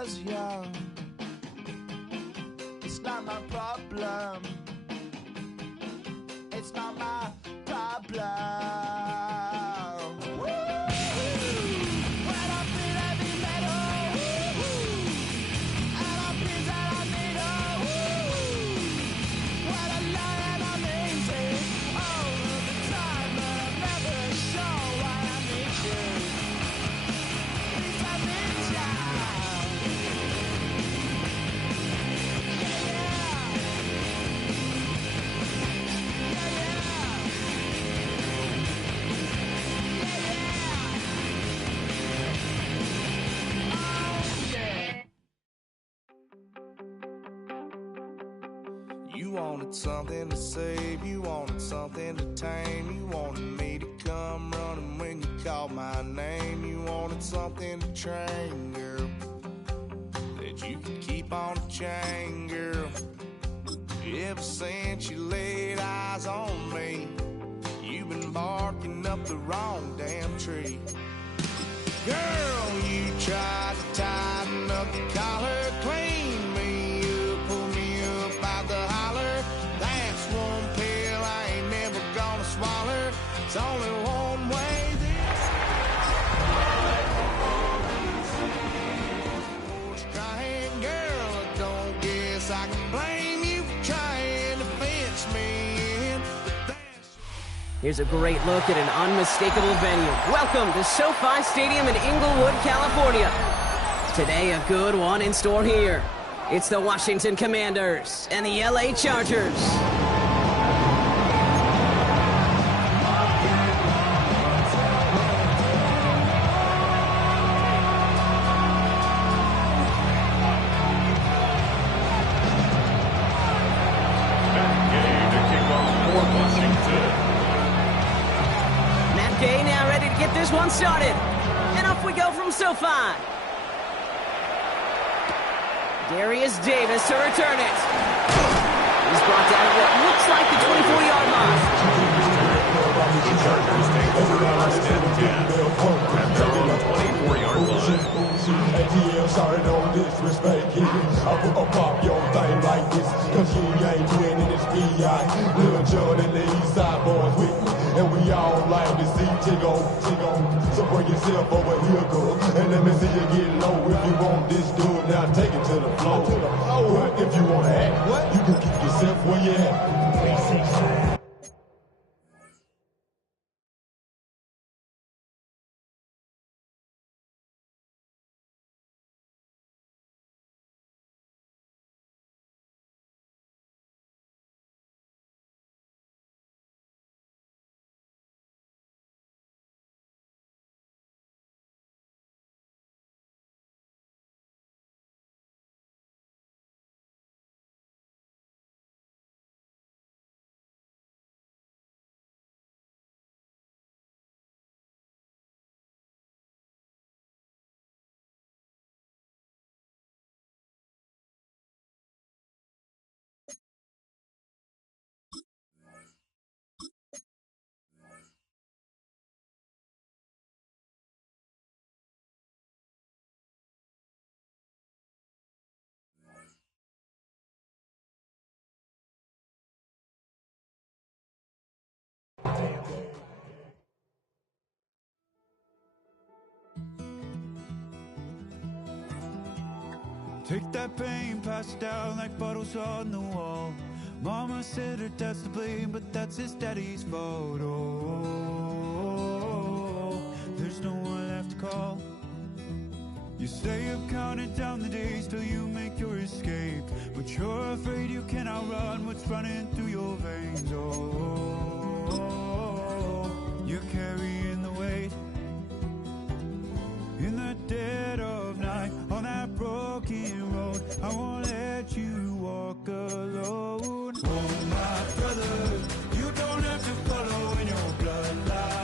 was young. It's not my problem. It's not my problem. You wanted something to save, you wanted something to tame. You wanted me to come running when you called my name. You wanted something to train, girl, that you could keep on the chain, girl. Ever since you laid eyes on me, you've been barking up the wrong damn tree. Girl, you tried to tighten up the collar, clean me up, pull me up out the holler. That's one pill I ain't never gonna swallow. It's only one way this was crying. Girl, I don't guess I can blame you for trying to fence me in. Here's a great look at an unmistakable venue. Welcome to SoFi Stadium in Inglewood, California. Today, a good one in store here. It's the Washington Commanders and the LA Chargers. Okay, now ready to get this one started. And off we go from SoFi. Darius Davis to return it. He's brought down at what looks like the 24-yard line. The Chargers take over first and 10 at their own 24-yard line. ATL, sorry, no disrespect. I pop your thing like this, cause you ain't winning this B.I. Lil John and the East Side boys with me, and we all like to see Chigo. So bring yourself over here, girl, and let me see you get low. If you want this dude, now take it to the floor. But if you want to act, you can keep yourself where you at. 365. Take that pain, pass it down like bottles on the wall. Mama said her dad's to blame, but that's his daddy's fault. Oh, there's no one left to call. You stay up counting down the days till you make your escape, but you're afraid you can't outrun what's running through your veins. Oh, you're carrying the weight in the dead of night on that broken road. I won't let you walk alone. Oh, my brother, you don't have to follow in your bloodline.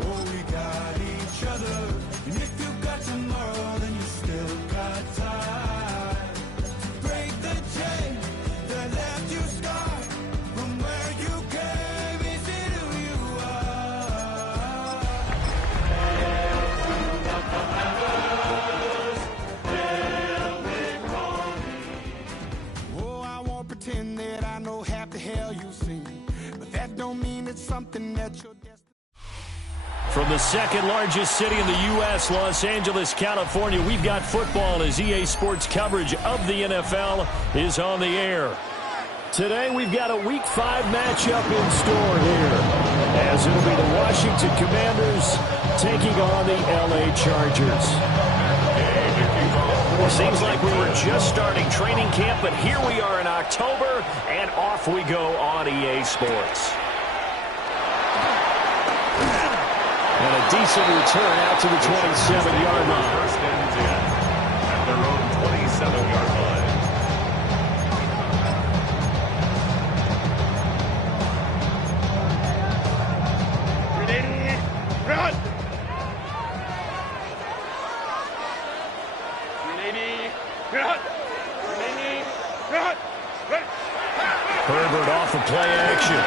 Oh, we got each other, and if you got tomorrow, then you still got time to break the chain that left you scarred from where you came. Is it who you From the second largest city in the U.S., Los Angeles, California, we've got football as EA Sports coverage of the NFL is on the air. Today we've got a Week 5 matchup in store here, as it'll be the Washington Commanders taking on the L.A. Chargers. It seems like we were just starting training camp, but here we are in October, and off we go on EA Sports. And a decent return out to the 27-yard line. First and 10 at their own 27-yard line. Ready, run! Ready, run! Ready, run! Herbert off of play action.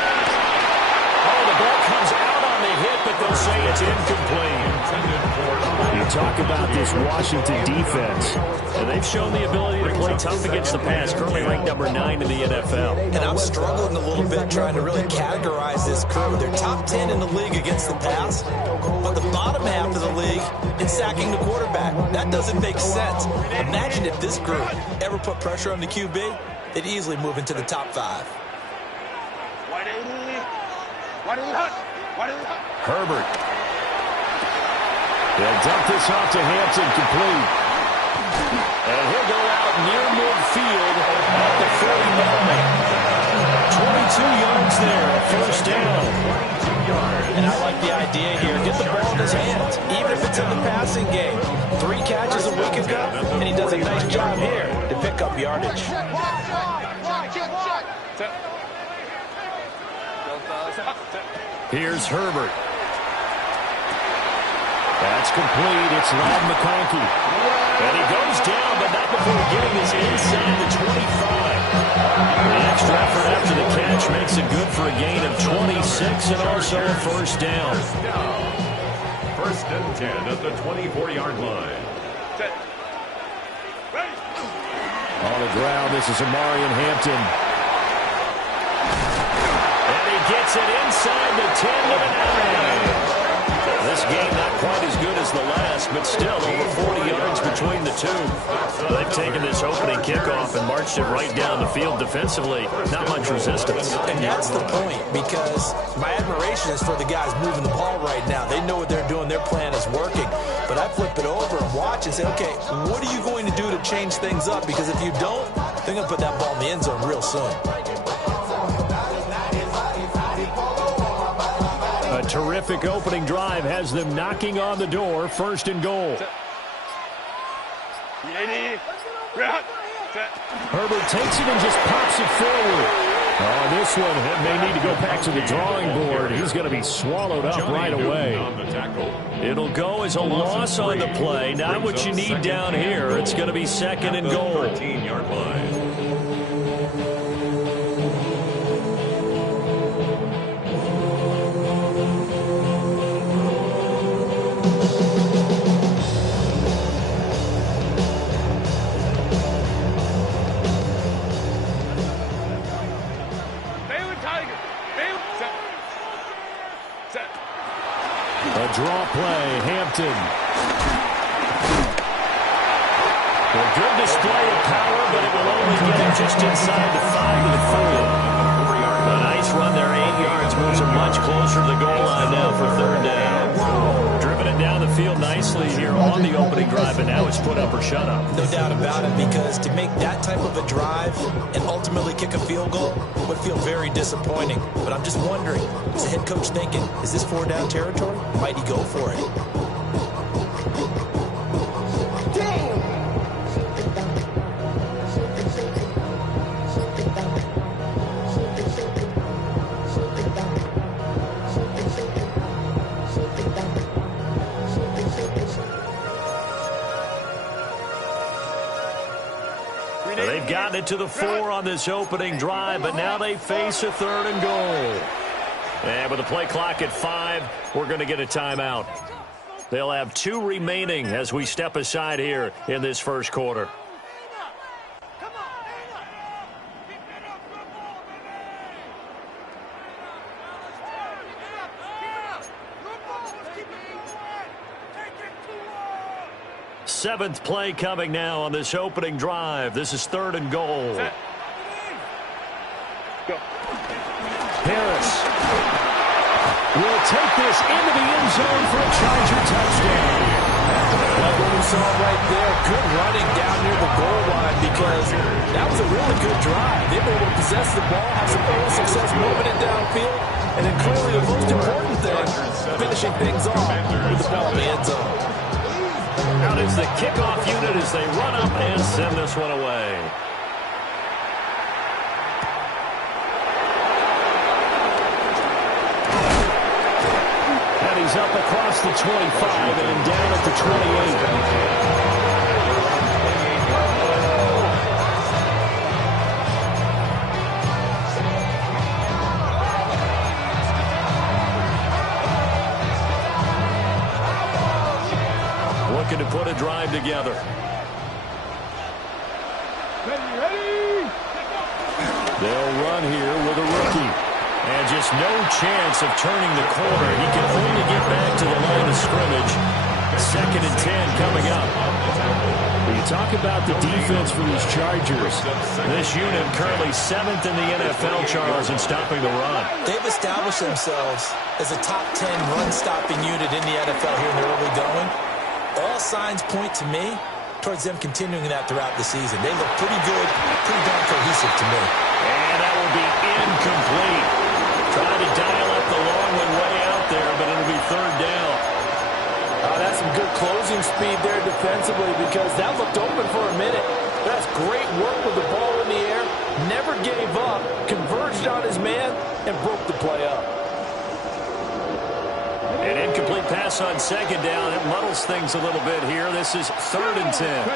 Oh, the ball comes out on the hit, but they'll say it's incomplete. You talk about this Washington defense, and they've shown the ability to play tough against the pass, currently ranked number 9 in the NFL. And I'm struggling a little bit trying to really categorize this crew. They're top 10 in the league against the pass, but the bottom half of the league in sacking the quarterback. That doesn't make sense. Imagine if this group ever put pressure on the QB, they'd easily move into the top 5. Herbert. They'll dump this off to Hampton, complete. And he'll go out near midfield at the 49. 22 yards there, first down. And I like the idea here. Get the ball in his hands, even if it's in the passing game. 3 catches a week ago, and he does a nice job here to pick up yardage. Here's Herbert. That's complete. It's Ladd McConkey. And he goes down, but not before getting this inside the 25. The extra effort after the catch makes it good for a gain of 26 and also a first down. First and 10 at the 24-yard line. On the ground, this is Amarian Hampton. And he gets it inside the 10 to the 9. This game not quite as good as the last, but still over 40 yards between the two. They've taken this opening kickoff and marched it right down the field defensively. Not much resistance. And that's the point, because my admiration is for the guys moving the ball right now. They know what they're doing. Their plan is working. But I flip it over and watch and say, okay, what are you going to do to change things up? Because if you don't, they're going to put that ball in the end zone real soon. A terrific opening drive has them knocking on the door, first and goal. Herbert takes it and just pops it forward. Oh, this one may need to go back to the drawing board. He's going to be swallowed up right away. It'll go as a loss on the play. Not what you need down here. It's going to be second and goal. 13-yard line. A draw play, Hampton. A good display of power, but it will only get him just inside the 5 to the 4. A nice run there, 8 yards, moves him much closer to the goal line now for third down. Driven it down the field nicely here on the opening drive, and now it's put up or shut up. No doubt about it, because to make that type of a drive and ultimately kick a field goal would feel very disappointing. But I'm just wondering, is the head coach thinking, is this 4-down territory? Might he go for it? They've gotten it to the 4 on this opening drive, but now they face a third and goal. And with the play clock at 5, we're going to get a timeout. They'll have 2 remaining as we step aside here in this first quarter. Seventh play coming now on this opening drive. This is 3rd and goal. Set. Go. Harris will take this into the end zone for a Charger touchdown. Like what we saw right there, good running down near the goal line because that was a really good drive. They were able to possess the ball, have some early success moving it downfield, and then clearly the most important thing, finishing things off with the ball in the end zone. Out is the kickoff unit as they run up and send this one away. And he's up across the 25 and down at the 28. Looking to put a drive together. Ready. They'll run here with a rookie. And just no chance of turning the corner. He can only get back to the line of scrimmage. 2nd and 10 coming up. When you talk about the defense for these Chargers, this unit currently 7th in the NFL, Charles, in stopping the run. They've established themselves as a top 10 run-stopping unit in the NFL here in the early going. All signs point to me towards them continuing that throughout the season. They look pretty good, pretty darn cohesive to me. And that will be incomplete. Trying to dial up the long one way out there, but it'll be 3rd down. That's some good closing speed there defensively because that looked open for a minute. That's great work with the ball in the air. Never gave up, converged on his man, and broke the play up. An incomplete pass on 2nd down. It muddles things a little bit here. This is 3rd and 10.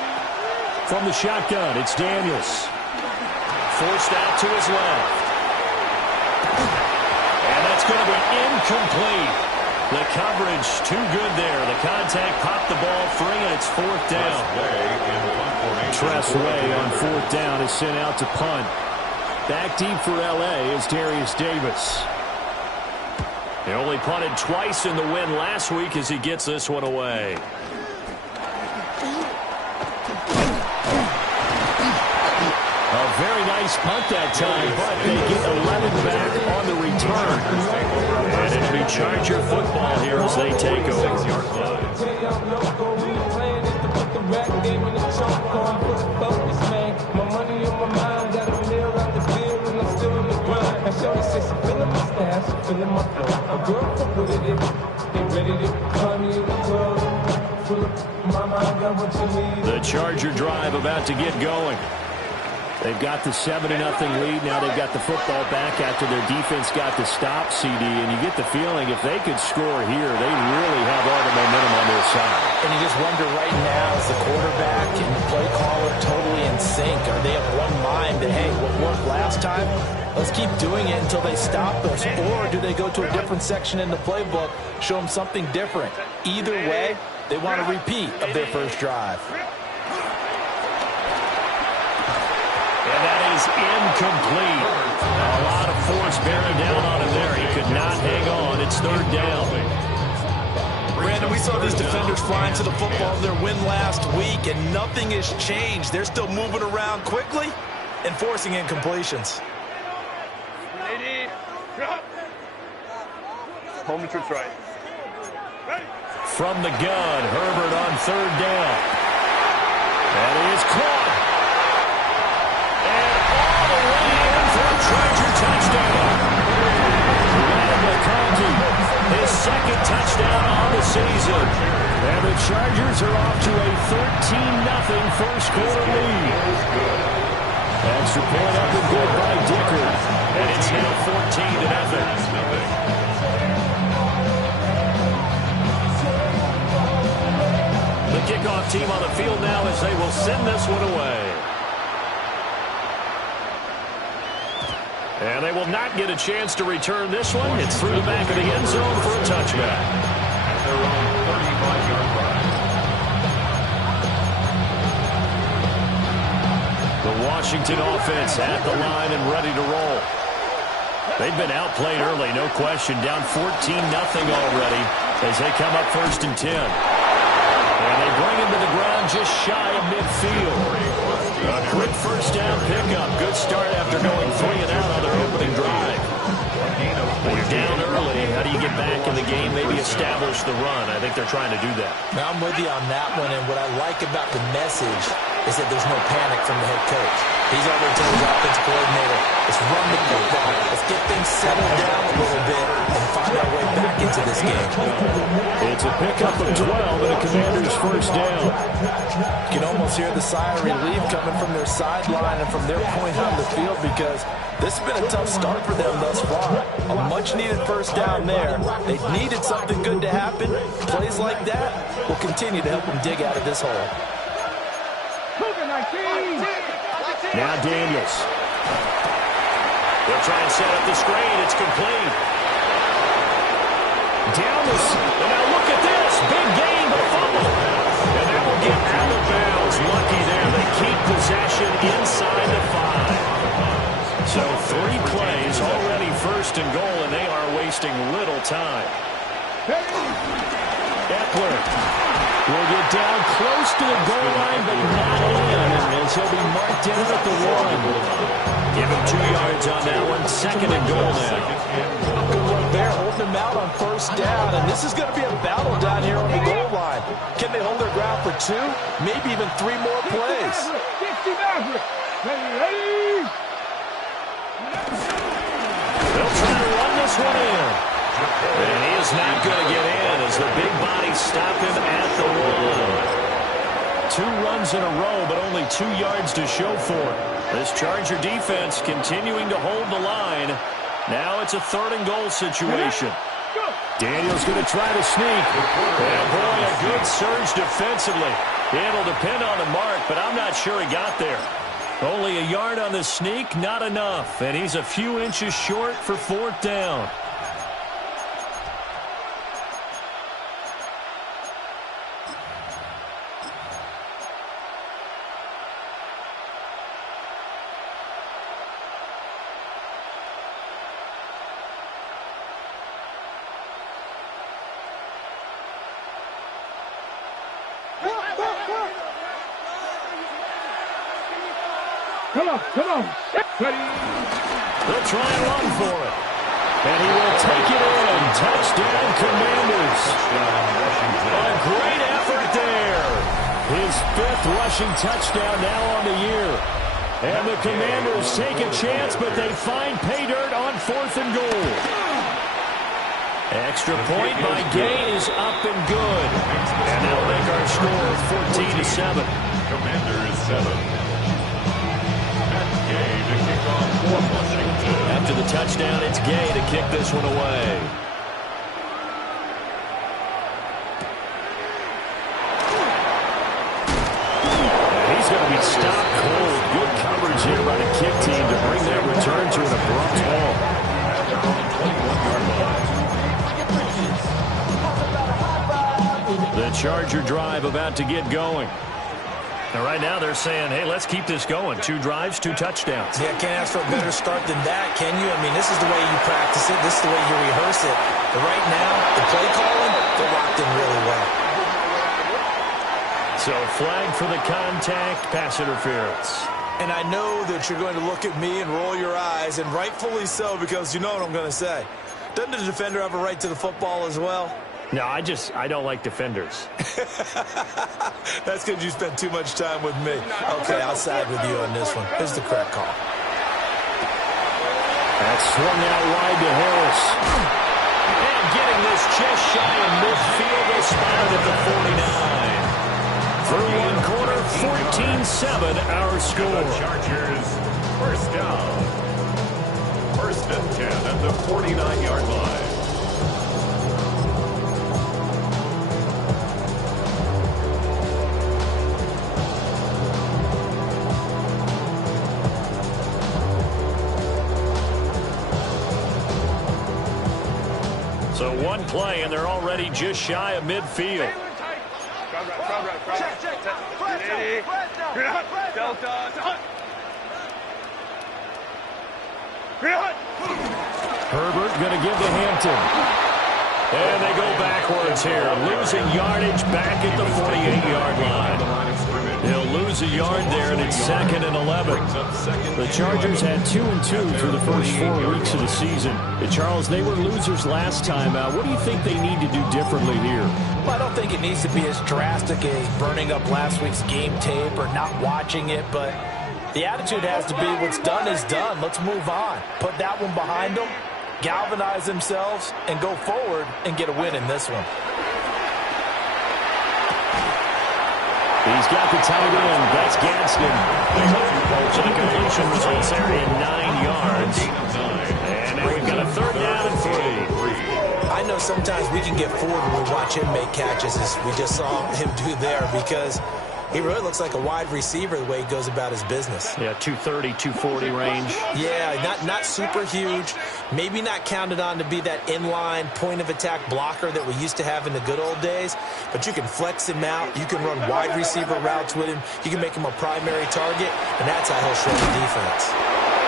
From the shotgun, it's Daniels. Forced out to his left. And that's going to be incomplete. The coverage too good there. The contact popped the ball free, and it's 4th down. Tress Way on 4th down is sent out to punt. Back deep for L.A. is Darius Davis. He only punted twice in the win last week as he gets this one away. A very nice punt that time, but they get 11 back on the return. And it'll be Charger football here as they take over. 6-yard line. The Charger drive about to get going. They've got the 7-0 lead. Now they've got the football back after their defense got the stop, CD. And you get the feeling if they could score here, they really have all the momentum on their side. And you just wonder right now, is the quarterback and the play caller totally in sync? Are they of one mind that, hey, what worked last time, let's keep doing it until they stop us? Or do they go to a different section in the playbook, show them something different? Either way, they want a repeat of their first drive. And that is incomplete. A lot of force bearing down on him there. He could not hang on. It's 3rd down. Brandon, we saw these defenders flying to the football in their win last week, and nothing has changed. They're still moving around quickly and forcing incompletions. Ready. Drop. Home trips right. Ready. From the gun, Herbert on 3rd down. And he is caught. Charger touchdown. Ryan McConkey, his 2nd touchdown on the season. And the Chargers are off to a 13-0 first quarter lead. Extra point up and good by Dicker. And it's now 14-0. The kickoff team on the field now as they will send this one away. And they will not get a chance to return this one. It's through the back of the end zone for a touchback. They're on 35-yard line. The Washington offense at the line and ready to roll. They've been outplayed early, no question. Down 14-0 already as they come up 1st and 10. And they bring him to the ground first down pickup. Good start after going 3 and out on their opening drive. When you're down early, how do you get back in the game, maybe establish the run? I think they're trying to do that. Now, I'm with you on that one, and what I like about the message is that there's no panic from the head coach. He's over to his offensive coordinator. Let's run the football. Let's get things settled down a little bit and find our way back into this game. It's a pickup of 12 and a Commander's first down. You can almost hear the sigh of relief coming from their sideline and from their point on the field because this has been a tough start for them thus far. A much-needed first down there. They needed something good to happen. Plays like that will continue to help them dig out of this hole. Now Daniels. They'll try and set up the screen. It's complete. Down the... And now look at this. Big gain, but fumble. And that will get out of bounds. Lucky there. They keep possession inside the 5. So 3 plays, already first and goal, and they are wasting little time. Eckler will get down close to the goal line, but not in, as he'll be marked down at the 1. Give him 2 yards on that one. Second and goal now. Good work there, holding them out on first down, and this is going to be a battle down here on the goal line. Can they hold their ground for 2, maybe even 3 more plays? They'll try to run this one in. And he is not going to get in as the big bodies stop him at the 1. 2 runs in a row, but only 2 yards to show for it. This Charger defense continuing to hold the line. Now it's a 3rd and goal situation. Daniels going to try to sneak. And boy, a good surge defensively. It'll depend on the mark, but I'm not sure he got there. Only a yard on the sneak, not enough. And he's a few inches short for 4th down. Come on. They'll try and run for it. And he will take it in. Touchdown, Commanders. A great effort there. His 5th rushing touchdown now on the year. And the Commanders take a chance, but they find pay dirt on 4th and goal. Extra point by Gay is up and good. And that'll make our score 14-7. Commanders 7. After the touchdown, it's Gay to kick this one away. And he's going to be stopped cold. Good coverage here by the kick team to bring that return to an abrupt halt. The Charger drive about to get going. And right now they're saying, hey, let's keep this going. 2 drives, 2 touchdowns. Yeah, can't ask for a better start than that, can you? I mean, this is the way you practice it. This is the way you rehearse it. But right now, the play calling, they're locked in really well. So flag for the contact, pass interference. And I know that you're going to look at me and roll your eyes, and rightfully so, because you know what I'm going to say. Doesn't the defender have a right to the football as well? No, I don't like defenders. That's because you spend too much time with me. Okay, I'll side with you on this one. Here's the correct call. That's swung out wide to Harris. And getting this just shy of midfield, they spotted at the 49. Through 1 quarter, 14-7 our score. Chargers, first down. 1st and 10 at the 49-yard line. So 1 play, and they're already just shy of midfield. Herbert going to give to Hampton. And they go backwards here, losing yardage back at the 48-yard line. He'll lose a yard there, and it's 2nd and 11. The Chargers had 2-2 through the first 4 weeks of the season. Charles, they were losers last time out. What do you think they need to do differently here? Well, I don't think it needs to be as drastic as burning up last week's game tape or not watching it, but the attitude has to be what's done is done. Let's move on. Put that one behind them, galvanize themselves, and go forward and get a win in this one. He's got the tight end. That's Gadsden. So the completion results there in 9 yards. And now we've got a 3rd down and 3. I know sometimes we can get fooled when we watch him make catches, as we just saw him do there, because he really looks like a wide receiver the way he goes about his business. Yeah, 230, 240 range. Yeah, not super huge. Maybe not counted on to be that inline point-of-attack blocker that we used to have in the good old days. But you can flex him out. You can run wide receiver routes with him. You can make him a primary target, and that's how he'll show the defense.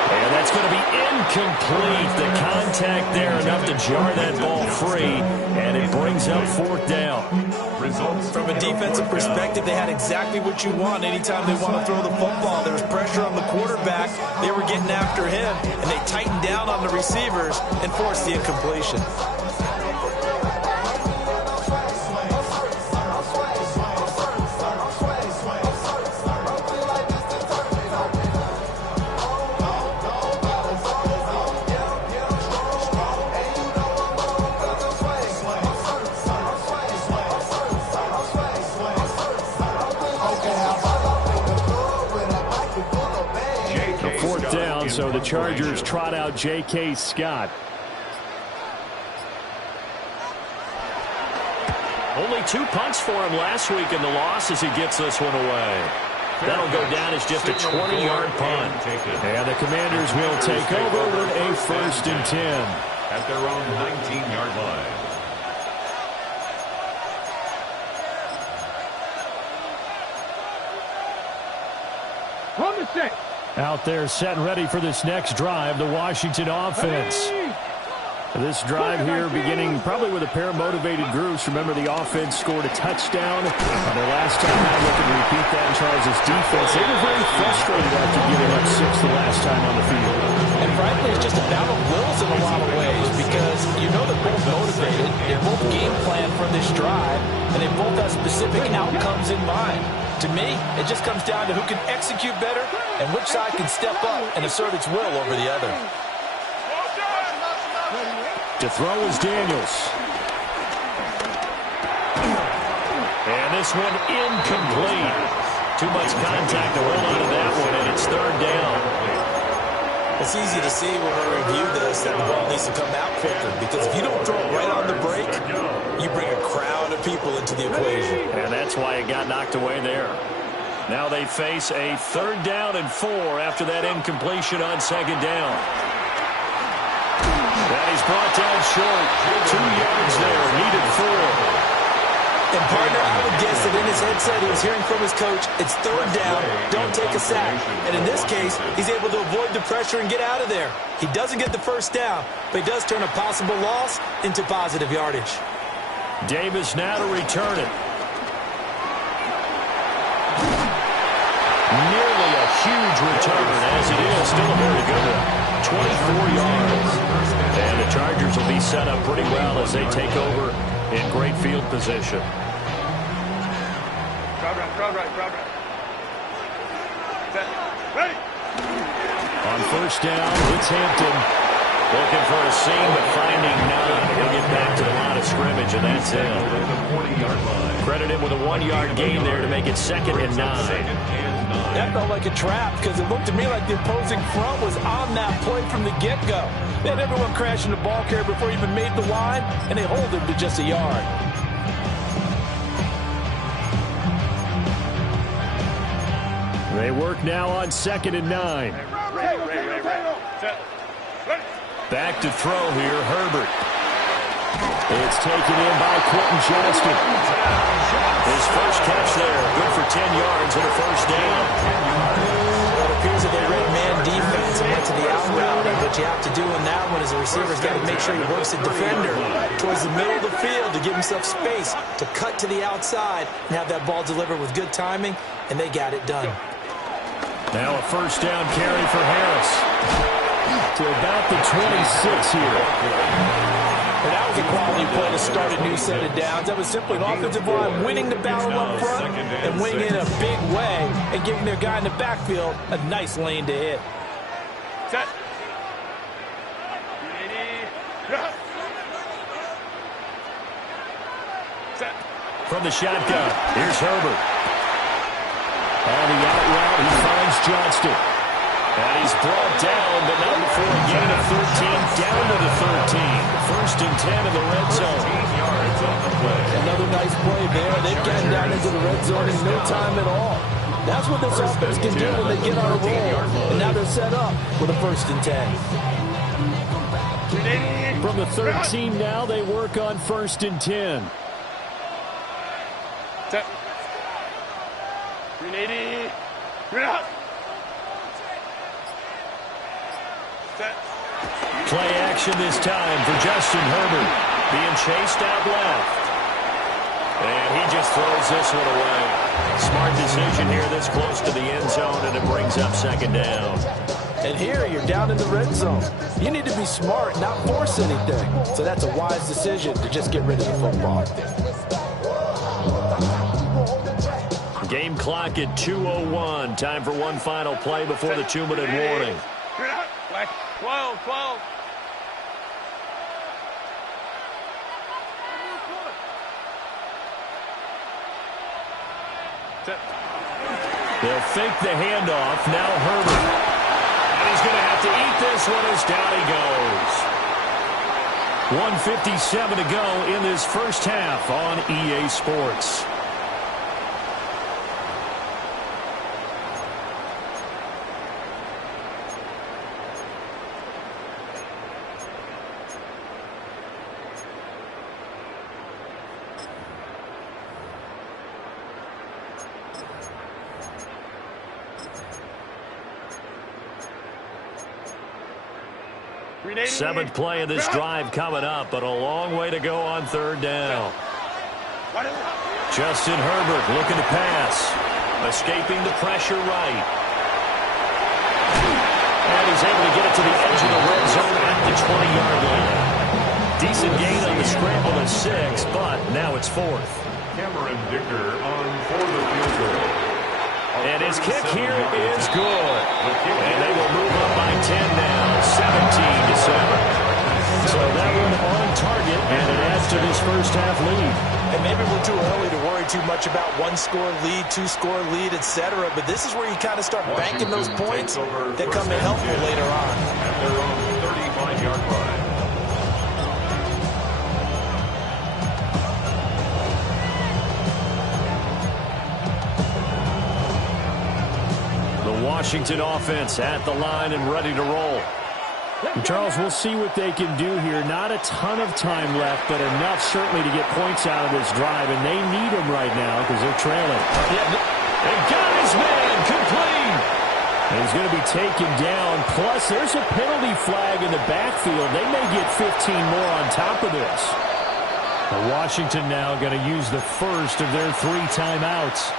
And that's going to be incomplete. The contact there enough to jar that ball free, and it brings up 4th down. From a defensive perspective, they had exactly what you want anytime they want to throw the football. There was pressure on the quarterback. They were getting after him, and they tightened down on the receivers and forced the incompletion. So the Chargers trot out J.K. Scott. Only 2 punts for him last week in the loss as he gets this one away. That'll go down as just a 20-yard punt. And the Commanders will take over with a 1st and 10. At their own 19-yard line. From the 6. Out there set and ready for this next drive, the Washington offense. This drive here beginning probably with a pair of motivated groups. Remember, the offense scored a touchdown on their last time out. Looking to repeat that in Charles' defense. They were very frustrated after giving up 6 the last time on the field. And frankly, it's just a battle of wills in a lot of ways, because you know they're both motivated. They're both game planned for this drive, and they both have specific outcomes in mind. To me, it just comes down to who can execute better and which side can step up and assert its will over the other. To throw is Daniels. And this one incomplete. Too much contact to hold on to that one, and it's 3rd down. It's easy to see when we review this that the ball needs to come out quicker, because if you don't throw it right on the break, you bring a crowd of people into the equation. And that's why it got knocked away there. Now they face a 3rd down and 4 after that incompletion on 2nd down. That is brought down short. 2 yards there, needed 4. And partner, I would guess that in his headset he was hearing from his coach, it's 3rd down, don't take a sack. And in this case, he's able to avoid the pressure and get out of there. He doesn't get the 1st down, but he does turn a possible loss into positive yardage. Davis now to return it. Nearly a huge return, as it is still a very good one. 24 yards. And the Chargers will be set up pretty well as they take over in great field position. Drop right. Ready. On 1st down, it's Hampton. Looking for a seam, but finding none. He'll get back to the line of scrimmage, and that's it. Credit him with a 1-yard gain there to make it 2nd and 9. That felt like a trap, because it looked to me like the opposing front was on that play from the get-go. They had everyone crashing the ball carrier before he even made the line, and they hold him to just a yard. They work now on 2nd and 9. Back to throw here, Herbert. It's taken in by Quentin Johnston. His first catch there, good for 10 yards and a 1st down. Well, it appears that they read man defense and went to the out route. And what you have to do in that one is the receiver's got to make sure he works the defender towards the middle of the field to give himself space to cut to the outside and have that ball delivered with good timing, and they got it done. Now a first down carry for Harris to about the 26 here. And that was a quality play to start a new set of downs. That was simply an offensive line winning the battle up front and winning it in a big way and giving their guy in the backfield a nice lane to hit. Set. Set. From the shotgun, here's Herbert. On the out route, he finds Johnston. And he's brought down, but not before a gain of 13, down to the 13. First and 10 in the red zone. Another nice play there. They've gotten down into the red zone in no time at all. That's what this offense can do when they get on a roll. And now they're set up with a first and 10. From the 13 now, they work on first and 10. Set. 380. Set. Play action this time for Justin Herbert. Being chased out left. And he just throws this one away. Smart decision here this close to the end zone, and it brings up second down. And here you're down in the red zone. You need to be smart, not force anything. So that's a wise decision to just get rid of the football. Game clock at 2:01. Time for one final play before the 2-minute warning. 12, 12. They'll fake the handoff. Now Herbert. And he's going to have to eat this one as down he goes. 1:57 to go in this first half on EA Sports. Seventh play of this drive coming up, but a long way to go on third down. Justin Herbert looking to pass. Escaping the pressure right. And he's able to get it to the edge of the red zone at the 20-yard line. Decent gain on the scramble at 6, but now it's fourth. Cameron Dicker on for the field goal. And his kick here is good. And they will move up by 10 now, 17-7. So that one on target, and it adds to this first half lead. And maybe we're too early to worry too much about one-score lead, two-score lead, etc. But this is where you kind of start banking those points that come in helpful later on. At their own 35-yard line. Washington offense at the line and ready to roll. And Charles, we'll see what they can do here. Not a ton of time left, but enough certainly to get points out of this drive, and they need them right now because they're trailing. And got his man complete. And he's going to be taken down. Plus, there's a penalty flag in the backfield. They may get 15 more on top of this. Washington now going to use the first of their 3 timeouts,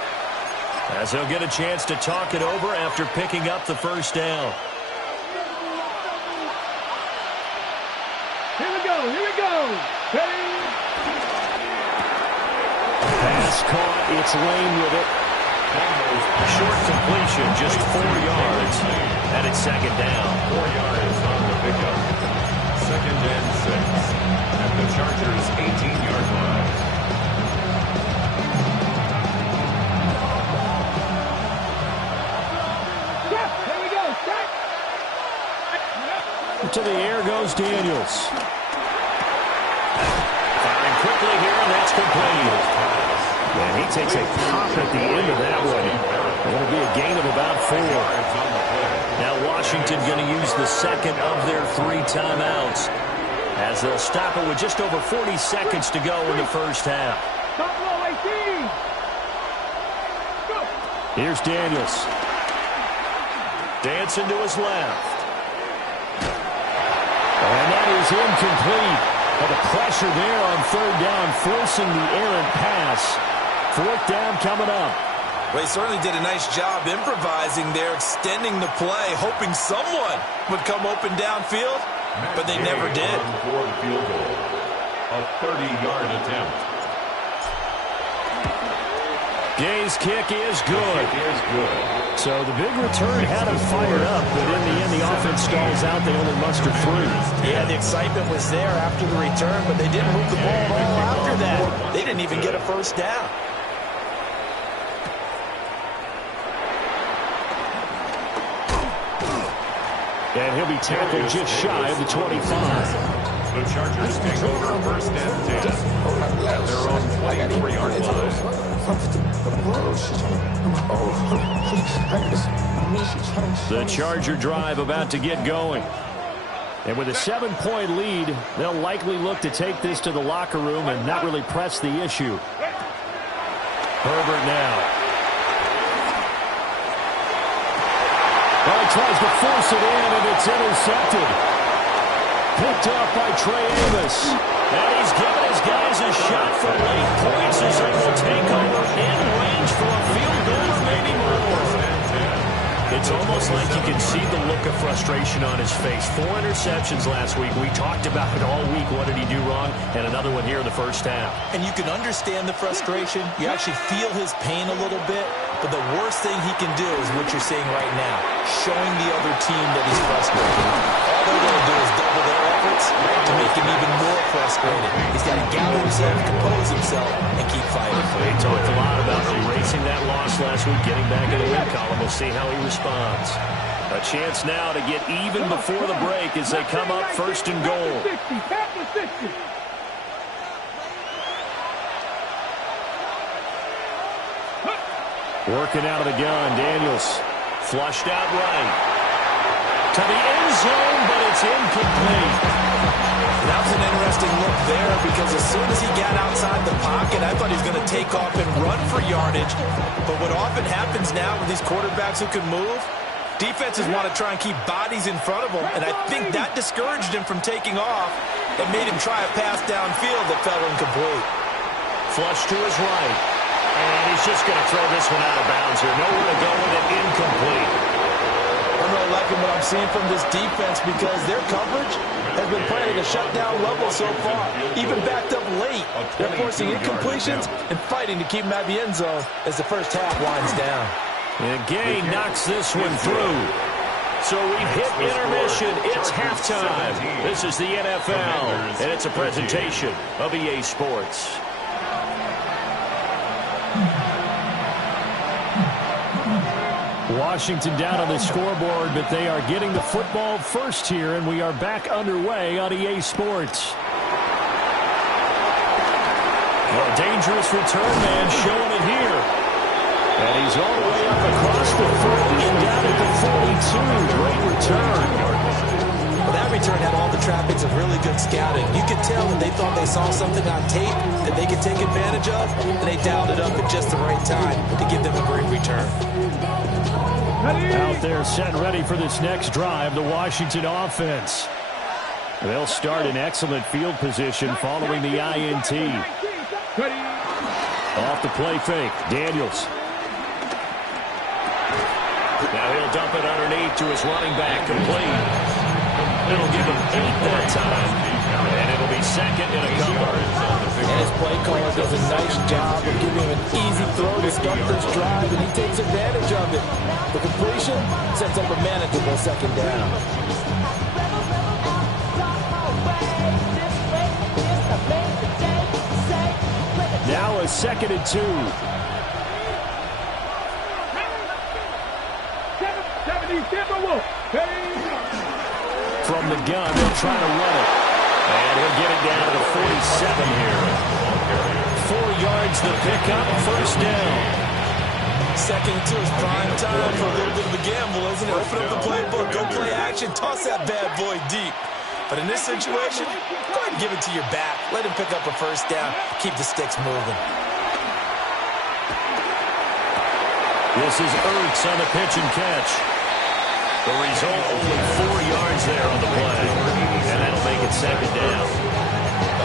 as he'll get a chance to talk it over after picking up the first down. Here we go, here we go. Ready? Pass caught, it's Lane with it. Short completion, just 4 yards. And it's second down. 4 yards on the pickup. Second and 6. At the Chargers' 18-yard line. To the air goes Daniels. Firing quickly here, and that's complete. And he takes a pop at the end of that one. It'll be a gain of about 4. Now Washington going to use the second of their 3 timeouts, as they'll stop it with just over 40 seconds to go in the first half. Here's Daniels. Dancing to his left. And that is incomplete. But the pressure there on third down, forcing the errant pass. Fourth down coming up. Well, he certainly did a nice job improvising there, extending the play, hoping someone would come open downfield, but they never did. For the field goal, a 30-yard attempt. Gay's kick is good. So the big return had him fired up, but in the end, the offense stalls out. They only muster 3. Yeah, the excitement was there after the return, but they didn't move the ball at all after that. They didn't even get a first down. And he'll be tackled just shy of the 25. The Chargers take over first and 10 at their own 23-yard line. The Charger drive about to get going. And with a 7-point lead, they'll likely look to take this to the locker room and not really press the issue. Herbert now. Well, he tries to force it in, and it's intercepted. Picked off by Trey Amos. And he's given his guys a shot for late points as they will take over in range for a field goal or maybe more. It's almost like you can see the look of frustration on his face. 4 interceptions last week. We talked about it all week. What did he do wrong? And another one here in the first half. And you can understand the frustration. You actually feel his pain a little bit. But the worst thing he can do is what you're saying right now, showing the other team that he's frustrated. All they're going to do is double their efforts to make him even more frustrated. He's got to gather himself, compose himself, and keep fighting. They talked a lot about erasing that loss last week, getting back in the win column. We'll see how he responds. A chance now to get even before the break as they come up first and goal. Working out of the gun, Daniels. Flushed out right. To the end zone, but it's incomplete. That was an interesting look there because as soon as he got outside the pocket, I thought he was going to take off and run for yardage. But what often happens now with these quarterbacks who can move, defenses want to try and keep bodies in front of them, and I think that discouraged him from taking off and made him try a pass downfield that fell incomplete. Flush to his right. And he's just going to throw this one out of bounds here. Nowhere to go with it, incomplete. I'm really liking what I'm seeing from this defense because their coverage has been playing at a shutdown level so far. Even backed up late, they're forcing incompletions and fighting to keep them out of the end zone as the first half winds down. And Gay knocks this one through. So we've hit intermission. It's halftime. This is the NFL, and it's a presentation of EA Sports. Washington down on the scoreboard, but they are getting the football first here, and we are back underway on EA Sports. A dangerous return man showing it here. And he's all the way up across the 40 and down at the 42. Great return. Well, that return had all the trappings of really good scouting. You could tell that they thought they saw something on tape that they could take advantage of, and they dialed it up at just the right time to give them a great return. Out there set and ready for this next drive, the Washington offense. They'll start in excellent field position following the INT. Off the play fake, Daniels. Now he'll dump it underneath to his running back, complete. It'll give him 8 that time, and it'll be second and a couple. And his play caller does a nice job of giving him an easy throw to start this drive, and he takes advantage of it. The completion sets up a manageable second down. Now a 2nd and 2. From the gun, they'll try to run it. And he'll get it down to the 47 here. 4 yards the pickup, first down. 2nd and 2 is prime time for a little bit of a gamble, isn't it? Open up the playbook, go play action, toss that bad boy deep. But in this situation, go ahead and give it to your back. Let him pick up a first down. Keep the sticks moving. This is Ertz on the pitch and catch. The result, only 4 yards there on the play. And that'll make it second down.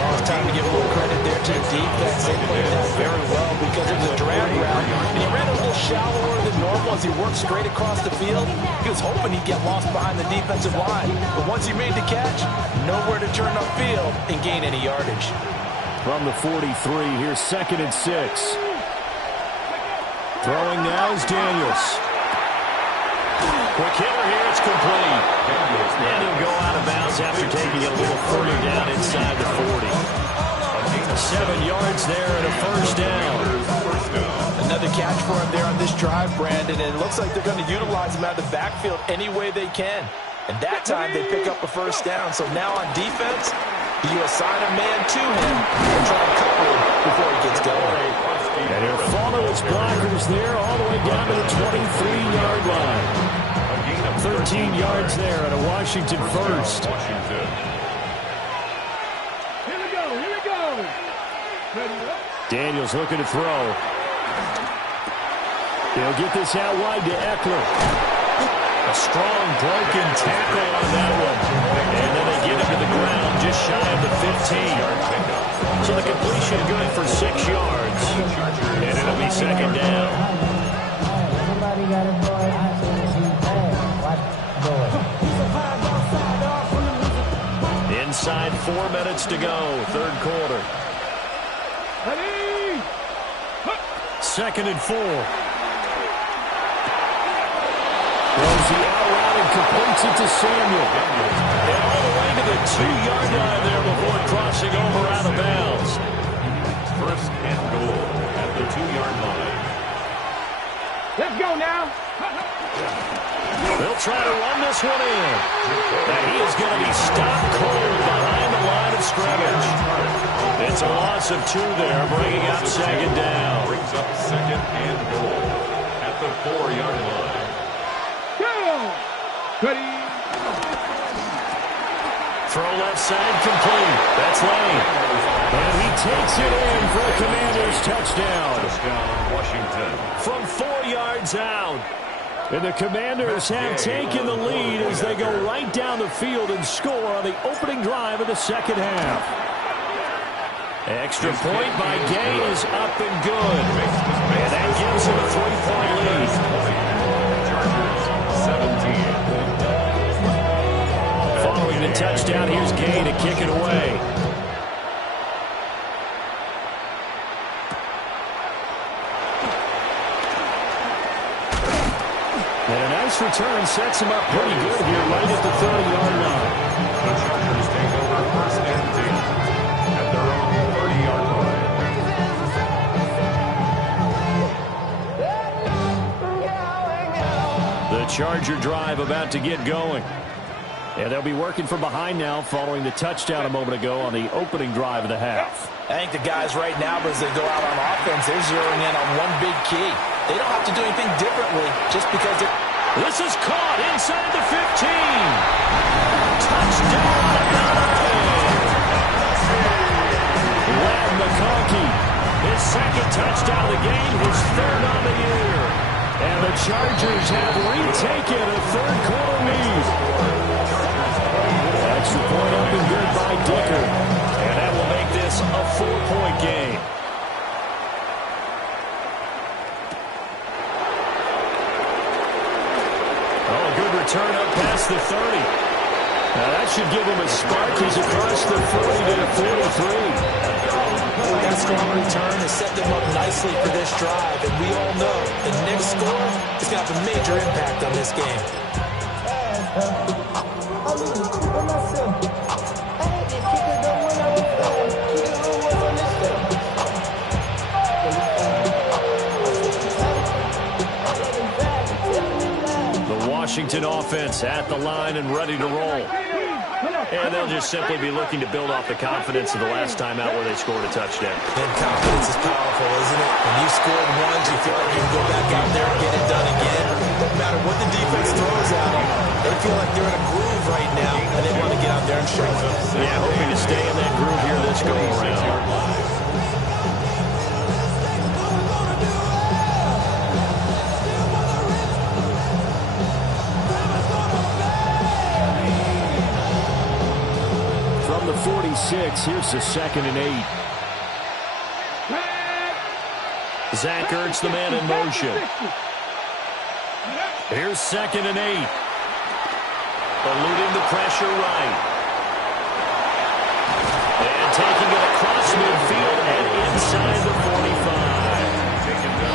It's time to give a little credit there to the defense. They played that very well because it was a drag route. And he ran a little shallower than normal as he worked straight across the field. He was hoping he'd get lost behind the defensive line. But once he made the catch, nowhere to turn upfield and gain any yardage. From the 43, here's 2nd and 6. Throwing now is Daniels. Quick hitter here, it's complete. And he'll go out of bounds after taking it a little further down inside the 40. 7 yards there and a first down. Another catch for him there on this drive, Brandon, and it looks like they're going to utilize him out of the backfield any way they can. And that time they pick up a first down. So now on defense, you assign a man to him and try to cover him before he gets going. And he'll follow his blockers there all the way down to the 23-yard line. 13 yards there and a Washington first. Here we go. Here we go. Ready up. Daniels looking to throw. He'll get this out wide to Eckler. A strong broken tackle on that one. And then they get him to the ground just shy of the 15. So the completion good for 6 yards. And it'll be second down. Somebody got a boy. Inside 4 minutes to go, third quarter. Ready. 2nd and 4. Throws the out route and completes it to Ceml. And all the way to the 2-yard line there before crossing over out of bounds. First and goal at the 2-yard line. Let's go now. They'll try to run this one in. And he is going to be stopped cold behind the line of scrimmage. It's a loss of 2 there, bringing up second down. Brings up second and goal at the 4-yard line. Go. Ready. Throw left side complete. That's Lane. And he takes it in for a Commanders touchdown. Touchdown, Washington. From 4 yards out. And the Commanders have taken the lead as they go right down the field and score on the opening drive of the second half. Extra point by Gay is up and good. And that gives him a 3-point lead. Chargers, 17. Following the touchdown, here's Gay to kick it away. And a nice return sets him up pretty good here right at the 30-yard line. The Chargers take over first and 10 at their own 30-yard line. The Charger drive about to get going. And they'll be working from behind now following the touchdown a moment ago on the opening drive of the half. I think the guys right now, as they go out on offense, they're zeroing in on one big key. They don't have to do anything differently just because they're... This is caught inside the 15. Touchdown, Lad McConkey, his second touchdown of the game, his third on the year. And the Chargers have retaken a third-quarter lead. Extra point up and good by Dicker. And that will make this a 4-point game. Oh, a good return up past the 30. Now that should give him a spark. He's across the 40 to the 43. That strong return has set them up nicely for this drive, and we all know the next score is going to have a major impact on this game. The Washington offense at the line and ready to roll. And they'll just simply be looking to build off the confidence of the last time out where they scored a touchdown. And confidence is powerful, isn't it? When you scored once, you feel like you can go back out there and get it done again. No matter what the defense throws at them, they feel like they're in a groove right now, and they want to get out there and show it. Yeah, hoping to stay in that groove here this go-around. From the 46, 6. Here's the 2nd and 8. Zach Ertz, the man in motion. Here's 2nd and 8. Eluding the pressure right. And taking it across midfield and inside the 45.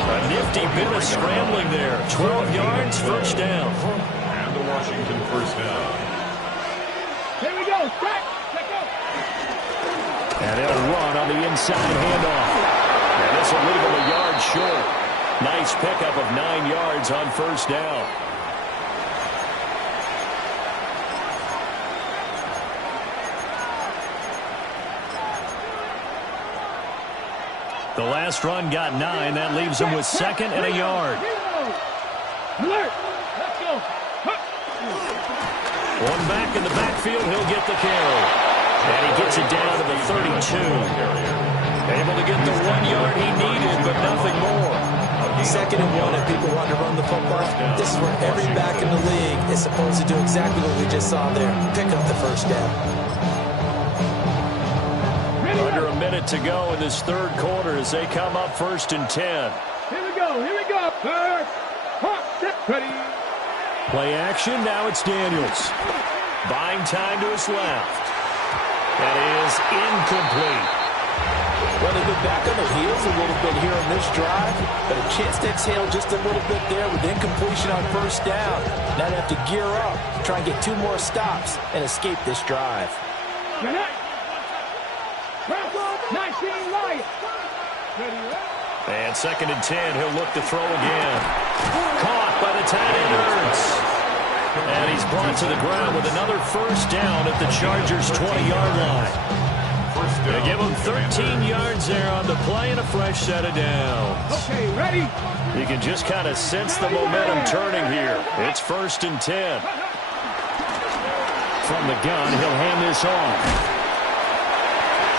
A nifty bit of scrambling there. 12 yards, first down. And the Washington first down. Here we go. Check go. And they'll run on the inside handoff. And this will leave him a yard short. Nice pickup of 9 yards on first down. The last run got 9. That leaves him with 2nd and a yard. Alert. Let's go. One back in the backfield. He'll get the carry. And he gets it down to the 32. Able to get the 1 yard he needed, but nothing more. 2nd and 1, and people want to run the football. This is where every back in the league is supposed to do exactly what we just saw there. Pick up the first down. Under a minute to go in this third quarter as they come up 1st and 10. Here we go. First. Ready. Play action. Now it's Daniels. Buying time to his left. That is incomplete. Well, they've been back on their heels a little bit here on this drive, but a chance to exhale just a little bit there with incompletion on first down. Now they have to gear up, try and get 2 more stops, and escape this drive. And 2nd and 10, he'll look to throw again. Caught by the tight end Ertz. And he's brought to the ground with another first down at the Chargers' 20-yard line. They give him 13 yards there on the play and a fresh set of downs. Okay, ready? You can just kind of sense the momentum turning here. It's 1st and 10. From the gun, he'll hand this off.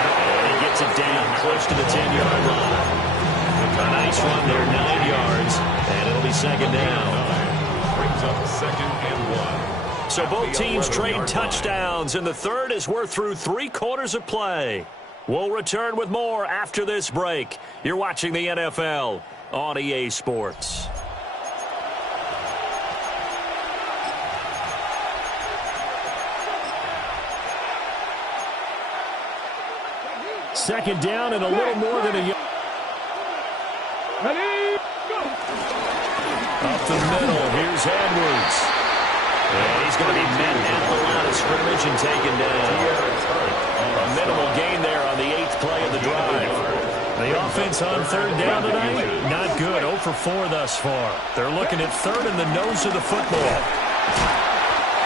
And he gets it down close to the 10-yard line. A nice run there, 9 yards, and it'll be 2nd down. Brings up 2nd and 1. So both teams trade touchdowns, and the third as we're through 3 quarters of play. We'll return with more after this break. You're watching the NFL on EA Sports. Second down and a little more than a yard. Ready? Go. Up the middle, here's Edwards. And he's going to be met at the line of scrimmage and taken down. A minimal gain there on the 8th play of the drive. The offense on third down tonight, not good. 0 for 4 thus far. They're looking at third in the nose of the football.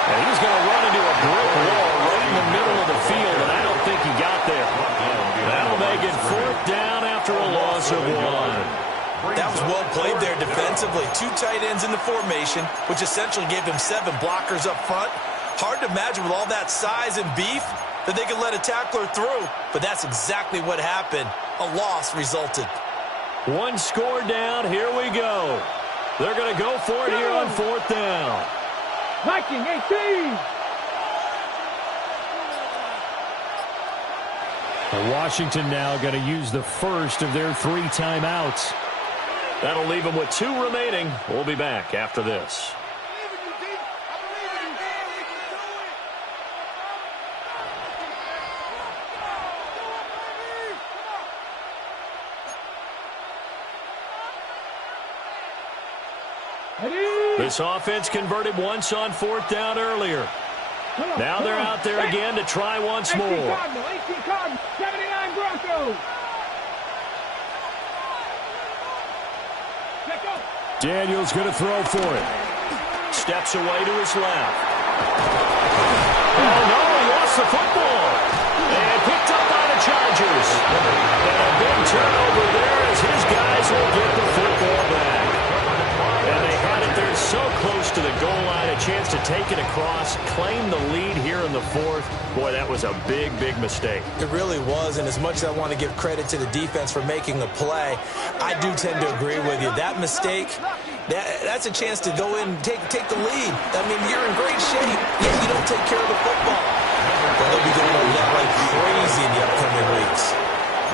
And he's going to run into a brick wall right in the middle of the field, and I don't think he got there. That'll make it 4th down after a loss of 1. That was well played there defensively. 2 tight ends in the formation, which essentially gave him 7 blockers up front. Hard to imagine with all that size and beef that they could let a tackler through, but that's exactly what happened. A loss resulted. 1 score down. Here we go. They're going to go for it here on 4th down. Viking 18. Washington now going to use the first of their 3 timeouts. That'll leave them with 2 remaining. We'll be back after this. This offense converted once on 4th down earlier. Now they're out there again to try once more. 18 Cardinal, 79 Broncos. Daniels going to throw for it. Steps away to his left. Oh, no, he lost the football. And picked up by the Chargers. And a big turnover there as his guys will get the football back. And they had it there so close to the goal line, a chance to take it across, claim the lead here in the 4th. Boy, that was a big, big mistake. It really was, and as much as I want to give credit to the defense for making the play, I do tend to agree with you. That mistake, that that's a chance to go in and take the lead. I mean, you're in great shape, yet you don't take care of the football. Well, they'll be going over that like crazy in the upcoming weeks.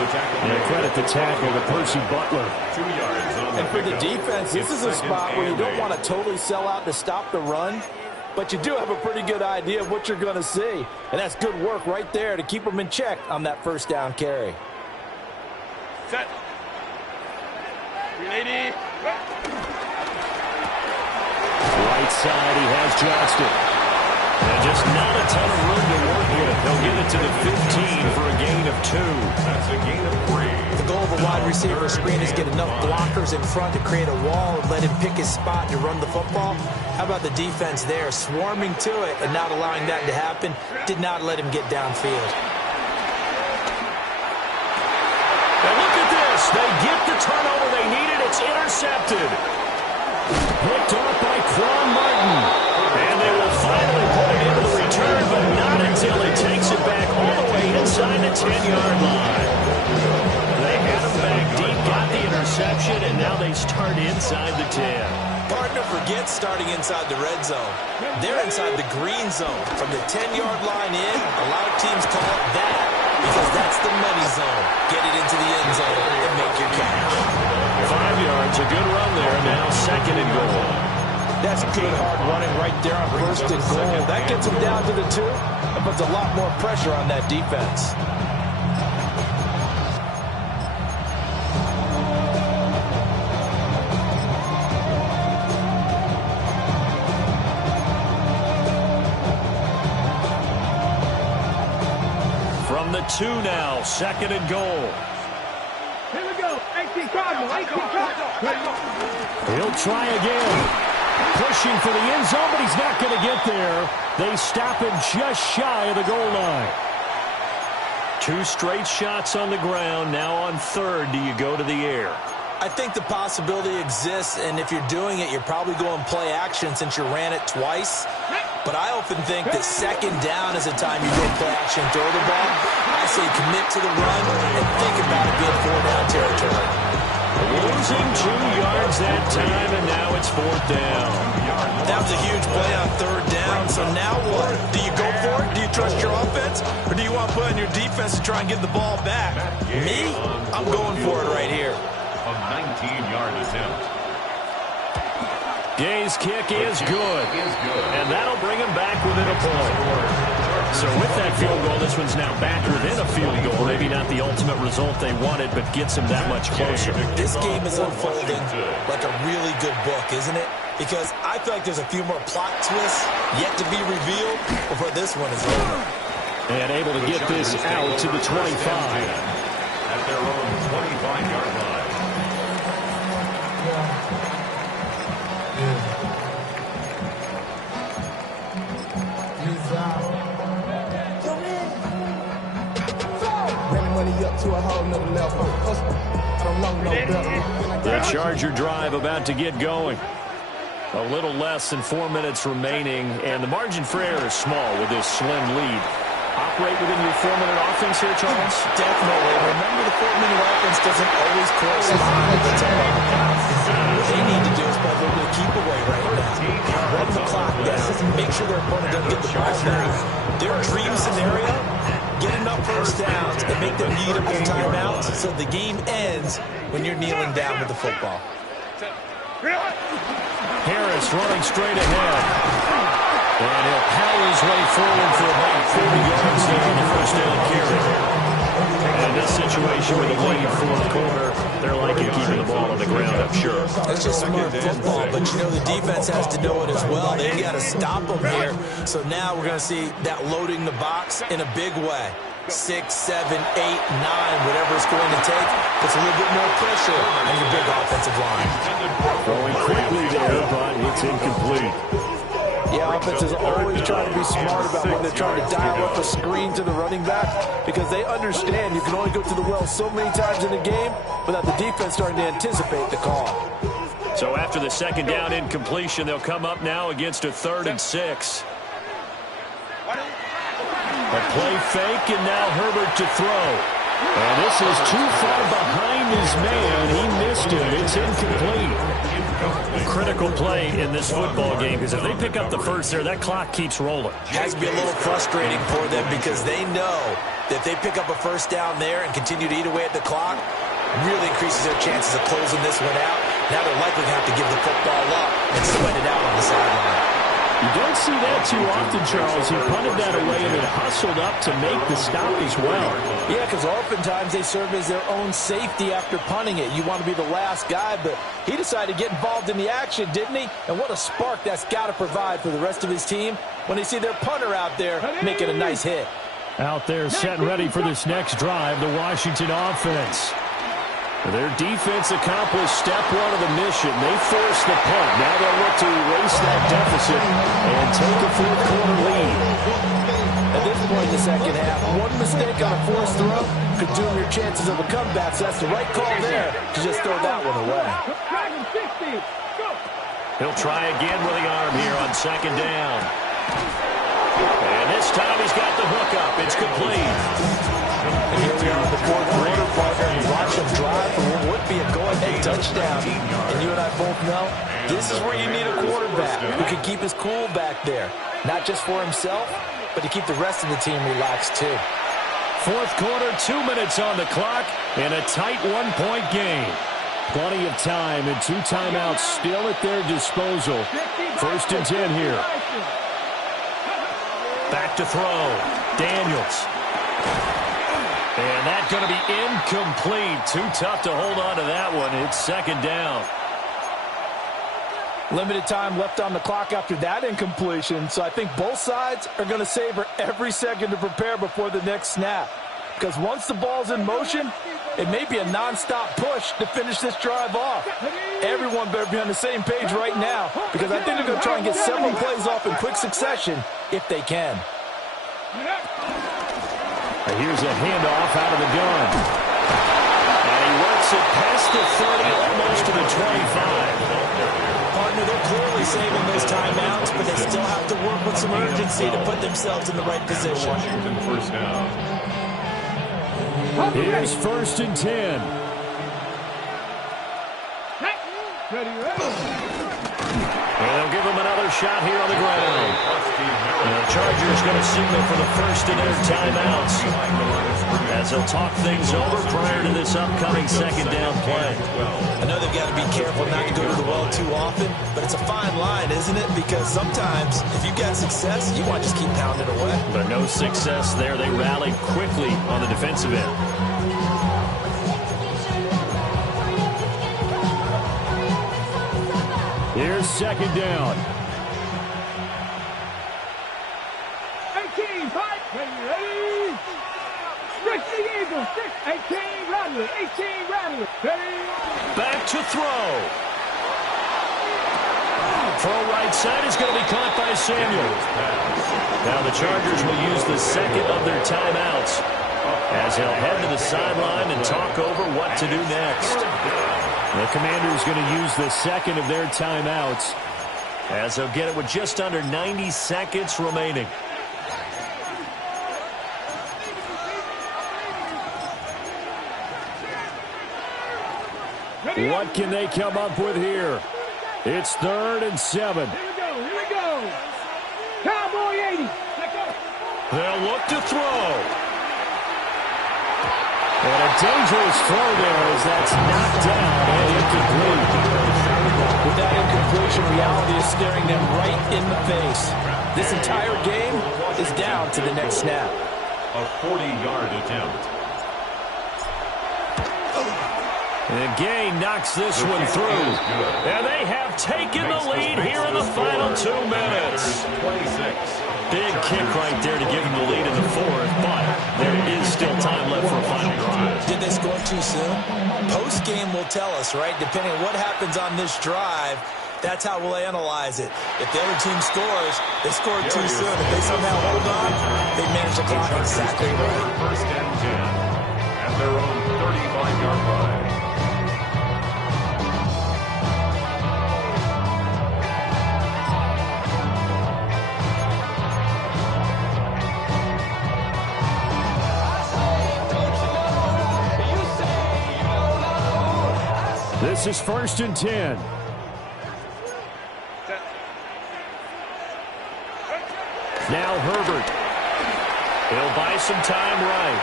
And credit the tackle to Percy Butler. 2 yards on the And for the defense, this is a spot where you don't want to totally sell out to stop the run, but you do have a pretty good idea of what you're going to see. And that's good work right there to keep them in check on that first down carry. Set. Lady. Right side, he has Johnston. And just not a ton of room to work with. They'll get it to the 15 for a gain of 2. That's a gain of 3. The goal of a wide receiver screen is get enough blockers in front to create a wall and let him pick his spot to run the football. How about the defense there, swarming to it and not allowing that to happen? Did not let him get downfield. And look at this. They get the turnover they needed. It's intercepted. Picked off by Quan Martin. And they will finally put it into the return, but not until he takes it back all the way inside the 10-yard line. They had him back deep, got the interception, and now they start inside the 10. Partner forgets starting inside the red zone. They're inside the green zone. From the 10-yard line in, a lot of teams call it that because that's the money zone. Get it into the end zone and make your catch. 5 yards, a good run there. Now 2nd and goal. That's good hard running right there on 1st and goal. That gets them down to the 2. That puts a lot more pressure on that defense. From the 2 now, 2nd and goal. Here we go. 18 Cardinal. 18 Cardinal. He'll try again. Pushing for the end zone, but he's not going to get there. They stop him just shy of the goal line. 2 straight shots on the ground. Now on 3rd, do you go to the air? I think the possibility exists, and if you're doing it, you're probably going play action since you ran it twice. But I often think that 2nd down is a time you go play action and throw the ball. I say commit to the run and think about a good 4-down territory. Losing 2 yards that time, and now it's 4th down. That was a huge play on 3rd down, so now what? Do you go for it? Do you trust your offense? Or do you want to put on your defense to try and get the ball back? Me? I'm going for it right here. A 19-yard attempt. Gay's kick is good, and that'll bring him back within a point. So with that field goal, this one's now back within a field goal. Maybe not the ultimate result they wanted, but gets him that much closer. This game is unfolding like a really good book, isn't it? Because I feel like there's a few more plot twists yet to be revealed before this one is over. And able to get this out to the 25. At their own 25-yard line. The Charger drive about to get going. A little less than 4 minutes remaining, and the margin for error is small with this slim lead. Operate within your 4-minute offense here, Charles? Definitely. Remember, the 4-minute offense doesn't always correspond with the tempo. What they need to do is play a little bit of keep away right now. Run the clock down. Make sure their opponent doesn't get the ball back. Their dream scenario, get enough first downs and make them need up their timeouts so the game ends when you're kneeling down with the football. Harris running straight ahead. And he'll power his way forward for about 40 yards there on the first down carry. And in this situation with a lead fourth quarter, they're liking keeping the ball on the ground, I'm sure. It's just smart football, but you know the defense has to know it as well. They've got to stop them here. So now we're going to see that loading the box in a big way. 6, 7, 8, 9, whatever it's going to take, puts a little bit more pressure on your big offensive line. Going quickly there, but it's incomplete. Yeah, offenses always trying to be smart about when they're trying to dial up a screen to the running back because they understand you can only go to the well so many times in a game without the defense starting to anticipate the call. So after the 2nd down incompletion, they'll come up now against a 3rd and 6. A play fake, and now Herbert to throw. And this is too far behind his man. He missed it. It's incomplete. Critical play in this football game, because if they pick up the first there, that clock keeps rolling. Has to be a little frustrating for them because they know that if they pick up a first down there and continue to eat away at the clock, really increases their chances of closing this one out. Now they're likely to have to give the football up and sweat it out on the sideline. You don't see that too often, Charles. He punted that away and then hustled up to make the stop as well. Yeah, because oftentimes they serve as their own safety after punting it. You want to be the last guy, but he decided to get involved in the action, didn't he? And what a spark that's got to provide for the rest of his team when they see their punter out there making a nice hit. Out there set and ready for this next drive, the Washington offense. Their defense accomplished step one of the mission. They forced the punt. Now they'll look to erase that deficit and take a fourth-quarter lead. At this point in the second half, one mistake on a forced throw could doom your chances of a comeback. So that's the right call there to just throw that one away. He'll try again with the arm here on second down. And this time he's got the hook up. It's complete. And here we are in the fourth quarter, partner, and watch him drive for what would be a go-ahead touchdown. And you and I both know this is where you need a quarterback who can keep his cool back there. Not just for himself, but to keep the rest of the team relaxed too. Fourth quarter, 2 minutes on the clock, and a tight one-point game. Plenty of time and 2 timeouts still at their disposal. First and 10 here. Back to throw. Daniels. And that's going to be incomplete. Too tough to hold on to that one. It's second down. Limited time left on the clock after that incompletion, so I think both sides are going to savor every second to prepare before the next snap. Because once the ball's in motion, it may be a non-stop push to finish this drive off. Everyone better be on the same page right now, because I think they're going to try and get several plays off in quick succession if they can. Here's a handoff out of the gun. And he works it past the 30, almost to the 25. Partner, they're clearly saving those timeouts, but they still have to work with some urgency to put themselves in the right position. Washington first down. Here's first and 10. And they'll give him another shot here on the ground. And the Chargers going to signal for the first of their timeouts as they'll talk things over prior to this upcoming second down play. I know they've got to be careful not to go to the well too often, but it's a fine line, isn't it? Because sometimes if you've got success, you want to just keep pounding away. But no success there. They rallied quickly on the defensive end. Here's second down. 18, fight, ready. Stretch the Eagles, 18, Rattler, 18, Rattler, ready. Back to throw. Throw right side is going to be caught by Ceml. Now the Chargers will use the second of their timeouts as they'll head to the sideline and talk over what to do next. The Commanders going to use the second of their timeouts as they'll get it with just under 90 seconds remaining. What can they come up with here? It's 3rd and 7. Here we go. Cowboy 80. They'll look to throw. And a dangerous throw there as that's knocked down and incomplete. With that incompletion, reality is staring them right in the face. This entire game is down to the next snap. A 40-yard attempt. And Gay knocks this one through. And they have taken the lead here in the final 2 minutes. 26. Big kick right there to give them the lead in the fourth, but there is still time left for a final drive. Did they score too soon? Post-game will tell us, right? Depending on what happens on this drive, that's how we'll analyze it. If the other team scores, they scored too soon. If they somehow hold on, they manage the clock exactly right. First and 10 at their own 35-yard line. This is first and 10. Now Herbert. He'll buy some time right.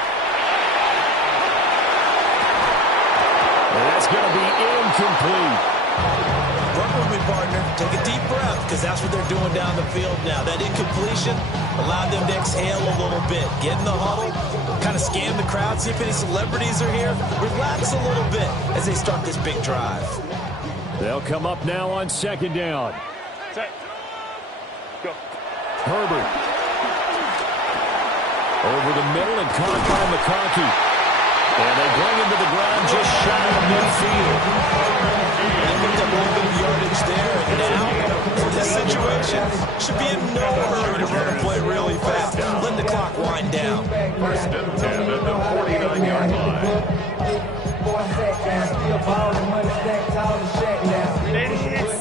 And that's going to be incomplete. Run with me, partner. Take a deep breath, because that's what they're doing down the field now. That incompletion allowed them to exhale a little bit. Get in the huddle, kind of scan the crowd, see if any celebrities are here. Relax a little bit as they start this big drive. They'll come up now on second down. Set. Go. Herbert. Over the middle and caught by McConkey. And they bring him to the ground just shy of midfield. They picked up a little bit of yardage there. And now, in this situation, should be in no hurry to run a play really fast. Let the clock wind down. First and 10 at the 49-yard line.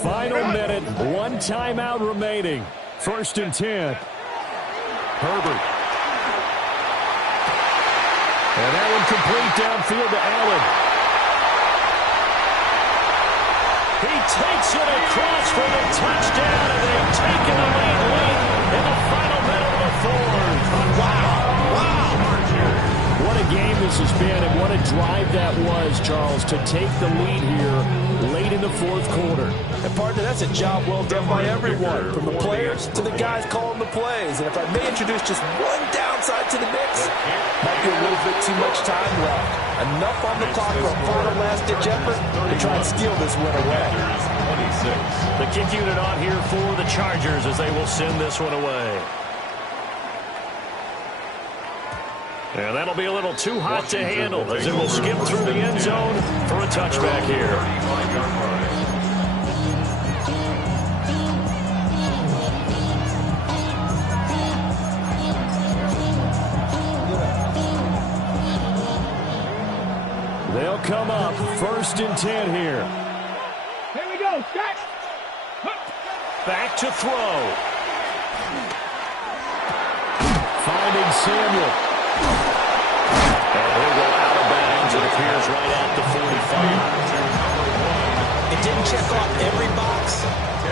Final minute, one timeout remaining. First and 10. Herbert. And that one complete downfield to Allen. He takes it across for the touchdown, and they've taken the lead late in the final minute of the fourth. Wow. What a game this has been, and what a drive that was, Charles, to take the lead here late in the fourth quarter. And partner, that's a job well done by everyone, from the players to the guys calling the plays. And if I may introduce just one downside to the mix, might be a little bit too much time left. Enough on the clock for a final last-ditch effort to try and steal this win away. 26. The kick unit on here for the Chargers as they will send this one away. And that'll be a little too hot to handle as it will skip through the end zone for a touchback here. 35-yard line. They'll come up first and 10 here. Here we go, Scott. Back to throw. Finding Ceml. And he'll go out of bounds. It appears right at the 45. It didn't check off every box,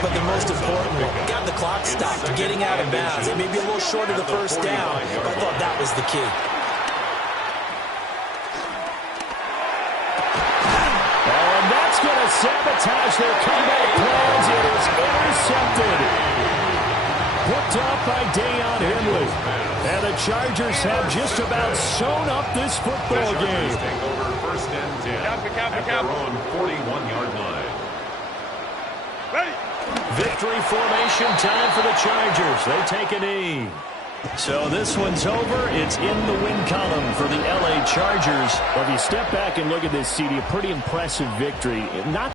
but the most important one, got the clock stopped, getting out of bounds. It may be a little short of the first down, but I thought that was the key. And that's going to sabotage their comeback plans. It is intercepted. Picked up by Dayon Henley. And the Chargers have just about sewn up this football game. Take over first and 10 at their own 41-yard line. Ready. Victory formation time for the Chargers. They take a knee. So this one's over. It's in the win column for the LA Chargers. Well, if you step back and look at this, CD, a pretty impressive victory. Not